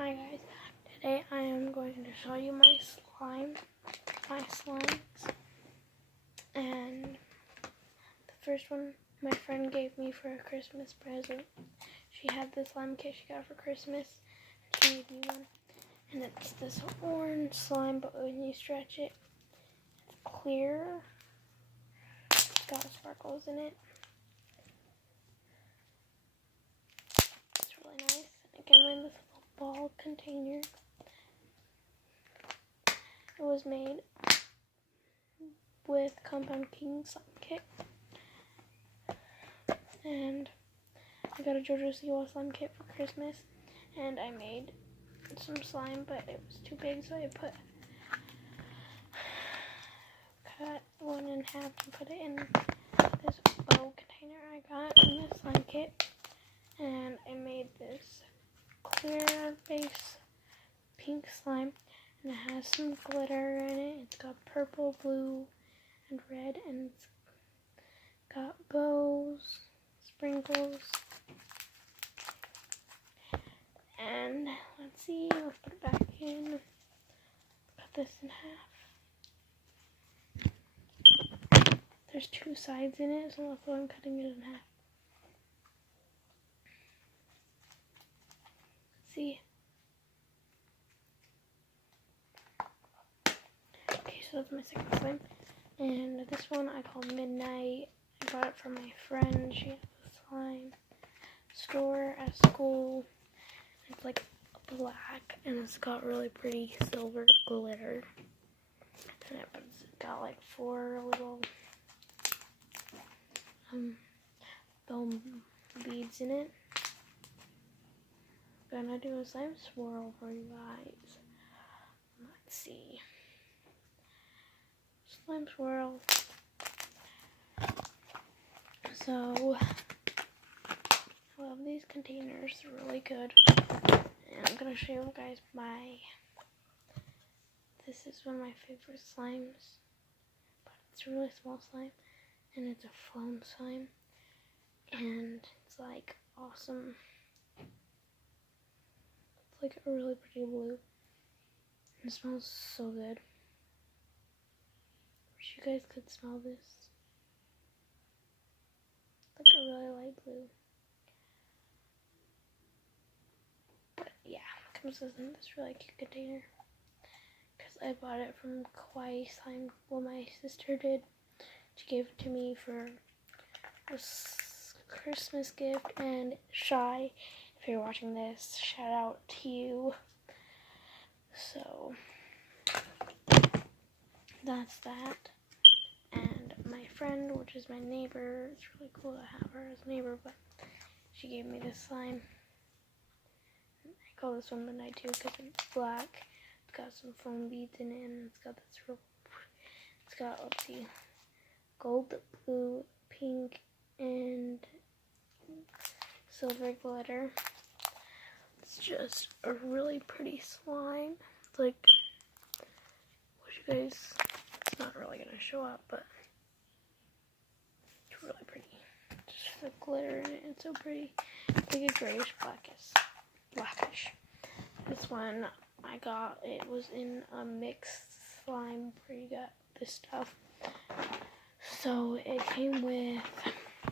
Hi guys, today I am going to show you my slimes, and the first one my friend gave me for a Christmas present. She had this slime kit she got for Christmas, and she made me one, and it's this orange slime, but when you stretch it, it's clear, it's got sparkles in it. It's really nice, and it came in this ball container. It was made with Compound King slime kit, and I got a JoJo Siwa slime kit for Christmas, and I made some slime, but it was too big, so I cut one in half and put it in this bow container I got in this slime kit, and I made this clear base pink slime, and it has some glitter in it. It's got purple, blue, and red, and it's got bows, sprinkles, and let's see, let's put it back in. Cut this in half. There's two sides in it, so that's why I'm cutting it in half. See? Okay, so that's my second slime. And this one I call Midnight. I got it from my friend. She has a slime store at school. It's like black, and it's got really pretty silver glitter. And it's got like 4 little foam beads in it. I'm gonna do a slime swirl for you guys. Let's see. Slime swirl. So, I love these containers. They're really good. And I'm gonna show you guys this is one of my favorite slimes. But it's a really small slime. And it's a foam slime. And it's like awesome. It's like a really pretty blue. It smells so good. Wish you guys could smell this. Like a really light blue. But yeah, it comes in this really cute container. Because I bought it from Kawaii Slime. Well, my sister did. She gave it to me for a Christmas gift. And Shy, if you're watching this, shout out to you. So that's that. And my friend, which is my neighbor, it's really cool to have her as a neighbor, but she gave me this slime. I call this one Midnight too because it's black. It's got some foam beads in it, and it's got this real, it's got, let's see, gold, blue, pink, and silver glitter. It's just a really pretty slime. It's like, wish you guys, it's not really gonna show up, but it's really pretty. Just the glitter in it, it's so pretty. It's like a grayish blackish. This one I got, it was in a mixed slime where you got this stuff. So it came with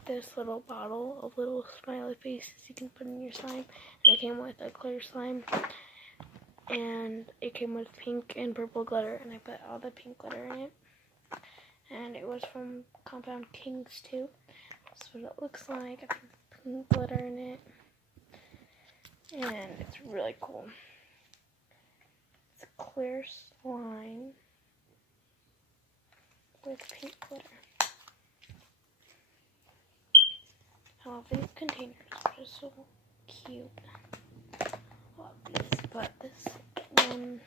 this little bottle of little smiley faces you can put in your slime, and it came with a clear slime, and it came with pink and purple glitter, and I put all the pink glitter in it, and it was from Compound Kings too. That's what it looks like. I put pink glitter in it, and it's really cool. It's a clear slime with pink glitter. I love these containers, they're just so cute. I love these, but this one,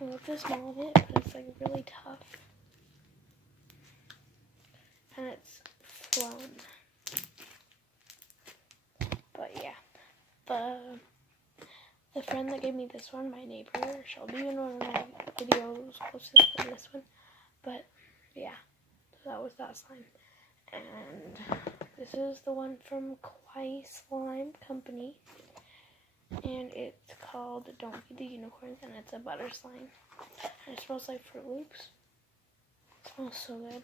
I love the smell of it, but it's like really tough. And it's foam. But yeah, the friend that gave me this one, my neighbor, she'll be in one of my videos closest to this one. But yeah, so that was that slime. And this is the one from Kawaii Slime Company. and it's called Don't Feed the Unicorns, and it's a butter slime. And it smells like Fruit Loops. It smells so good.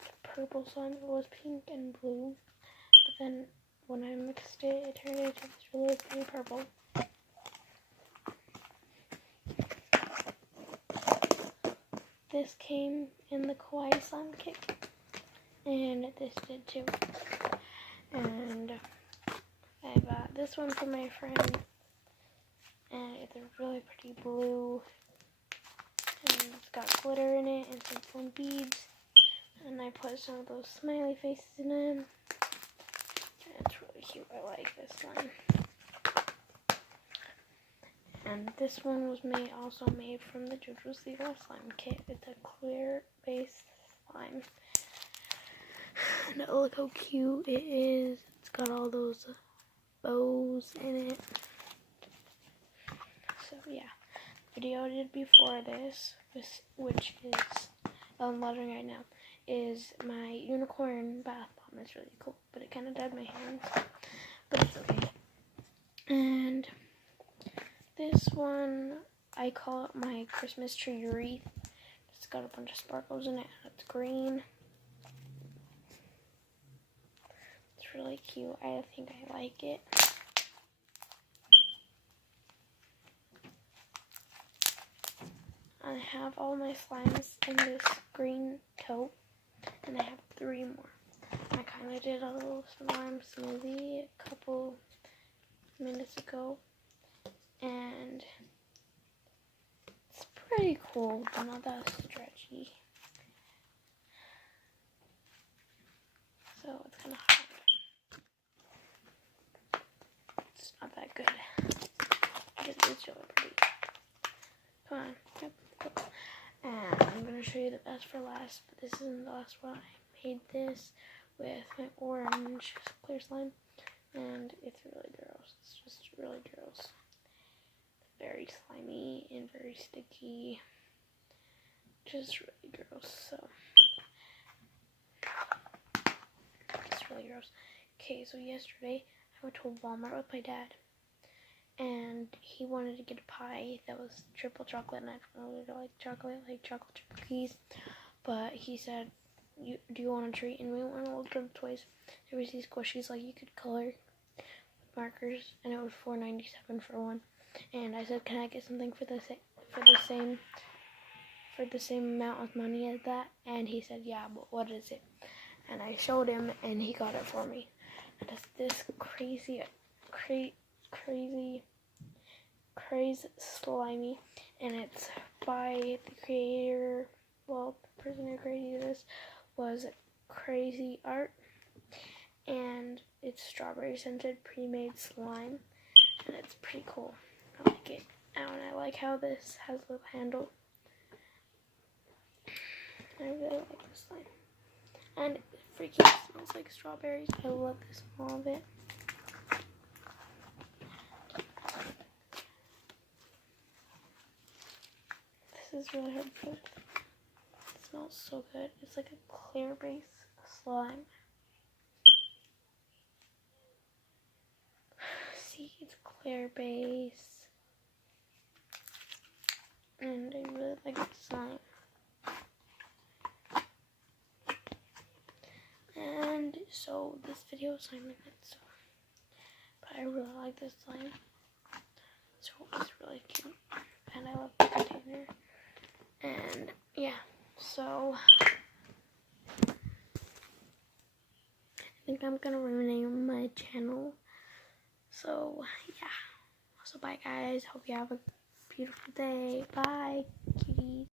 The purple slime, it was pink and blue, but then when I mixed it, it turned into this really pretty purple. This came in the Kawaii Slime kit, and this did too. And I bought this one for my friend, and it's a really pretty blue, and it's got glitter in it and some foam beads, and I put some of those smiley faces in it. And it's really cute. I like this slime. And this one was also made from the JoJo's Siwa Slime kit. It's a clear base slime. And look how cute it is. It's got all those bows in it. So yeah, the video I did before this, which is unloading right now, is my unicorn bath bomb. It's really cool, but it kind of dyed my hands, but it's okay. And this one, I call it my Christmas tree wreath. It's got a bunch of sparkles in it. It's green. It's really cute. I think I like it. I have all my slimes in this green tote, and I have 3 more. I kind of did a little slime smoothie a couple minutes ago, and it's pretty cool, but not that stretchy. So it's kind of hard. It's not that good. But it is really pretty. Come on. Yep. And I'm going to show you the best for last, but this isn't the last one. I made this with my orange clear slime, and it's really gross. It's just really gross. Very slimy and very sticky. Just really gross. So it's really gross. Okay, so yesterday I went to Walmart with my dad, and he wanted to get a pie that was triple chocolate, and I don't really like chocolate chip cookies, but he said, do you want a treat? And we went and looked at the toys. There was these squishies like you could color with markers, and it was $4.97 for one. And I said, can I get something for the same amount of money as that? And he said, yeah, but what is it? And I showed him, and he got it for me. And it's this crazy slimy, and it's by the creator. Well, the person who created this was Crazy Art, and it's strawberry scented pre-made slime, and it's pretty cool. I like it. And I like how this has a little handle. I really like this slime, and it freaking smells like strawberries. I love the smell of it. This is really hard to put. It smells so good. It's like a clear base slime. See, it's clear base, and I really like the slime. And so this video is 9 minutes, so, but I really like this slime. So it's really cute, and I love the container. And yeah, so I think I'm gonna rename my channel. So yeah, so bye guys, hope you have a beautiful day. Bye, cuties.